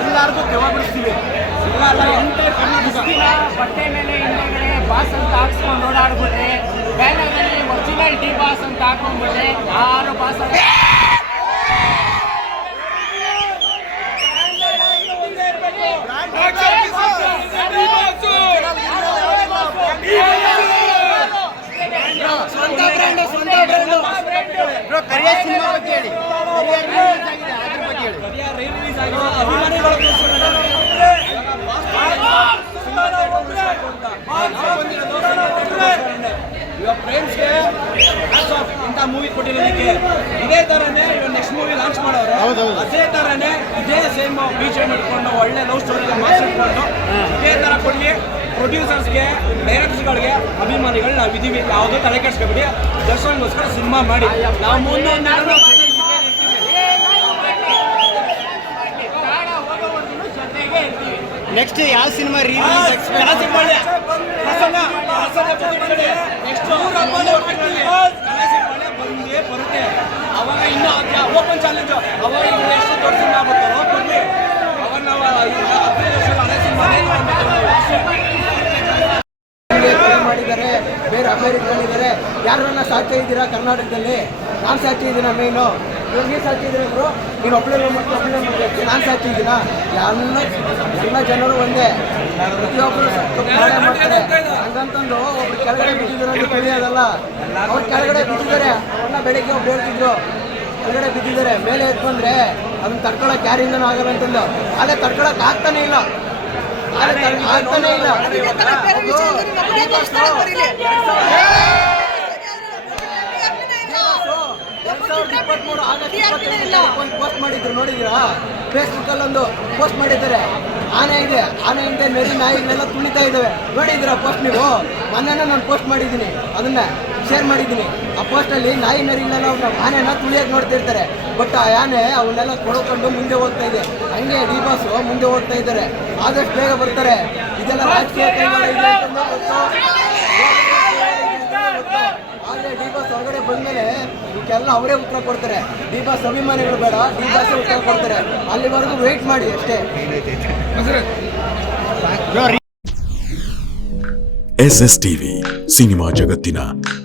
ಎಲ್ಲಾರ್ಗು ತೆವ ಬಿಡಿಸ್ತೀವಿ ಅಲ್ಲ ಎಂಟೈರ್ ಕರ್ನಾಟಕ ಬಟ್ಟೆ ಮೇಲೆ ಹಿಂದೆಗಡೆ ಬಾಸ್ ಅಂತ ಹಾಕ್ಸ್ಕೊಂಡು ಓಡಾಡ್ಬಿಟ್ರೆ ಬ್ಯಾನರ್ನಲ್ಲಿ ಒರಿಜಿನಲ್ ಡಿ ಬಾಸ್ ಅಂತ ಹಾಕೊಂಡ್ಬಿಟ್ರೆ ಯಾರು ಬಾಸ್ ಸ್ವಂತ ಬ್ರ್ಯಾಂಡ್ ಸ್ವಂತ ಬ್ರ್ಯಾಂಡ್ ಕರಿಯ ಸಿನಿಮಾ ಬಗ್ಗೆ ಹೇಳಿ ಕರಿಯ ರಿಲೀಸ್ ಆಗಿದೆ ಅದ್ರ ಬಗ್ಗೆ ಹೇಳಿ ಇವಾಗ ಫ್ರೆಂಡ್ಸ್ಗೆ ಇಂಥ ಮೂವಿ ಕೊಟ್ಟಿರೋದಕ್ಕೆ ಇದೇ ಥರನೇ ಇವಾಗ ನೆಕ್ಸ್ಟ್ ಮೂವಿ ಲಾಂಚ್ ಮಾಡೋರು ಅದೇ ಥರನೇ ಇದೇ ಸೇಮ್ ಬೀಚ್ ಇಟ್ಕೊಂಡು ಒಳ್ಳೆ ಲವ್ ಸ್ಟೋರಿ ಮಾಸ್ ಇಟ್ಕೊಂಡು ಇದೇ ಥರ ಕೊಡ್ಲಿ ಪ್ರೊಡ್ಯೂಸರ್ಸ್ಗೆ ಡೈರೆಕ್ಟರ್ಸ್ಗಳಿಗೆ ಅಭಿಮಾನಿಗಳು ನಾವು ಇದೀವಿ. ಯಾವುದೋ ತಲೆ ಕೆಡಿಸ್ಕೊಬಿಡಿ. ದರ್ಶನಗೋಸ್ಕರ ಸಿನಿಮಾ ಮಾಡಿ. ನಾವು ಮುಂದೆ ನೆಕ್ಸ್ಟ್ ಯಾವ ಸಿನಿಮಾ ಜೊತೆ ಇದ್ದೇ ಬೇರೆ ಅಮೇರಿಕಲ್ಲಿದ್ದಾರೆ ಯಾರನ್ನ ಸಾಧ್ಯ ಇದ್ದೀರಾ ಕರ್ನಾಟಕದಲ್ಲಿ? ನಾನು ಸಾಧ್ಯ ಇದ್ದೀನ ಮೇನು ಇವಾಗ ನೀವು ಸಾಧ್ಯ ಇದ್ದೀರಾ ನೀನು ಒಪ್ಪಲೇ ಮತ್ತೆ ಒಬ್ಬಳೆ ಮಾಡ್ಬೇಕು ನಾನು ಸಾಧ್ಯ ಇದ್ದೀನ? ಎಲ್ಲ ಎಲ್ಲ ಜನರು ಒಂದೇ. ಪ್ರತಿಯೊಬ್ಬರು ಮಾಡೇ ಮಾಡ್ತಾರೆ. ಹಂಗಂತಂದು ಒಬ್ರು ಕೆಳಗಡೆ ಬಿದ್ದಿದ್ರು ಅಂತ ತಿಳಿಯೋದಲ್ಲ ಅವ್ರು ಕೆಳಗಡೆ ಬಿದ್ದಿದ್ದಾರೆ. ಅವ್ರನ್ನ ಬೆಳಿಗ್ಗೆ ಒಬ್ರು ಹೇಳ್ತಿದ್ರು. ಕೆಳಗಡೆ ಬಿದ್ದಿದ್ದಾರೆ. ಮೇಲೆ ಎತ್ಕೊಂಡ್ರೆ ಅದನ್ನ ತಡ್ಕೊಳಕ್ ಯಾರಿಂದನೂ ಆಗಲ್ಲ ಅಂತಂದು. ಅಲ್ಲೇ ತಡ್ಕೊಳಕ್ ಆಗ್ತಾನೆ ಇಲ್ಲ. ಪೋಸ್ಟ್ ಮಾಡಿದ್ರು ನೋಡಿದ್ದೀರಾ ಫೇಸ್ಬುಕ್ ಅಲ್ಲಿ ಒಂದು ಪೋಸ್ಟ್ ಮಾಡಿದ್ದಾರೆ. ಆನೆ ಇದೆ. ಆನೆ ಹಿಂದೆ ನರಿ ನಾಯಿಗಳೆಲ್ಲ ತುಳಿತಾ ಇದ್ದಾವೆ. ನೋಡಿದ್ದೀರಾ ಪೋಸ್ಟ್ ನೀವು? ಮೊನ್ನೆ ನಾನು ಪೋಸ್ಟ್ ಮಾಡಿದ್ದೀನಿ. ಅದನ್ನ. ಶೇರ್ ಮಾಡಿದ್ದೀನಿ. ಆ ಪೋಸ್ಟಲ್ಲಿ ನಾಯಿ ನರಿಗಳೆಲ್ಲ ಅವ್ರ ಆನೆನ ತುಳಿಯೋಕೆ ನೋಡ್ತಿರ್ತಾರೆ. ಬಟ್ ಆ ಆನೆ ಅವನ್ನೆಲ್ಲ ಕೊಡೋಕೊಂಡು ಮುಂದೆ ಹೋಗ್ತಾ ಇದೆ. ಹಂಗೆ ಡಿ ಬಾಸು ಮುಂದೆ ಹೋಗ್ತಾ ಇದ್ದಾರೆ. ಆದಷ್ಟು ಬೇಗ ಬರ್ತಾರೆ. ಇದೆಲ್ಲ ರಾಜಕೀಯ ಆದರೆ ಡಿ ಬಾಸ್ ಹೊರಗಡೆ ಬಂದ್ಮೇಲೆ ಇದಕ್ಕೆಲ್ಲ ಅವರೇ ಉತ್ತರ ಕೊಡ್ತಾರೆ. ಡಿ ಬಾಸ್ ಅಭಿಮಾನಿಗಳು ಬೇಡ. ಡಿ ಬಾಸ್ ಉತ್ತರ ಕೊಡ್ತಾರೆ. ಅಲ್ಲಿವರೆಗೂ ವೇಟ್ ಮಾಡಿ ಅಷ್ಟೇ. ಎಸ್ ಎಸ್ ಟಿವಿ ಸಿನಿಮಾ ಜಗತ್ತಿನ